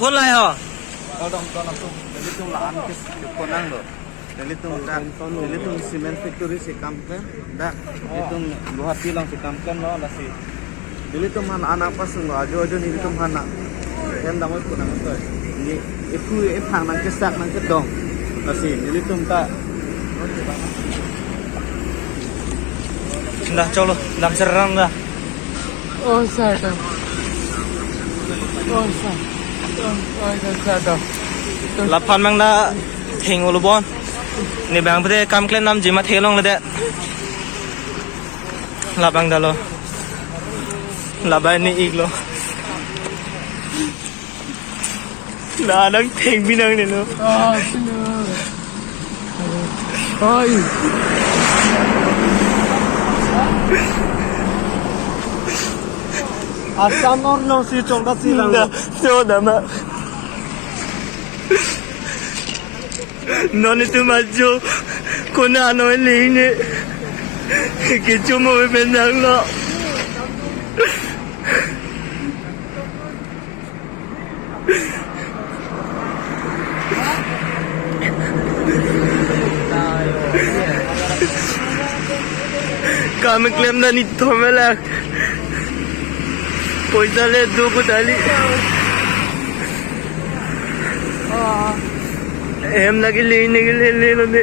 คนไรเหรอ Tolong itu lahan konang loh. Itu semen factory sekamkan, dah itu buat tilang sekamkan loh nasi. Jadi itu mana anak pas nggak ajo nih itu mana. Yang damai konang itu. Ini itu hang nang kesak nang kedong. Nasi. Jadi itu tak. Dah colo, dah serang dah. Oh sada. Oh sada. Oh sada. Lapan mang dah thing ulubon. Ni bang pede kam klen nam jima thelong le de. Labang dah lo. Labai ni ik lo. Dah nang thing binang ni lo. Ah, sino. Ay. Asam orno si chongda silang. Dah, so dah mak. Non itu maju, kona ano ini, kita mau benang lo. Kami klaim na nito malak. Poisa le dugo dali. Em lagi le ni le le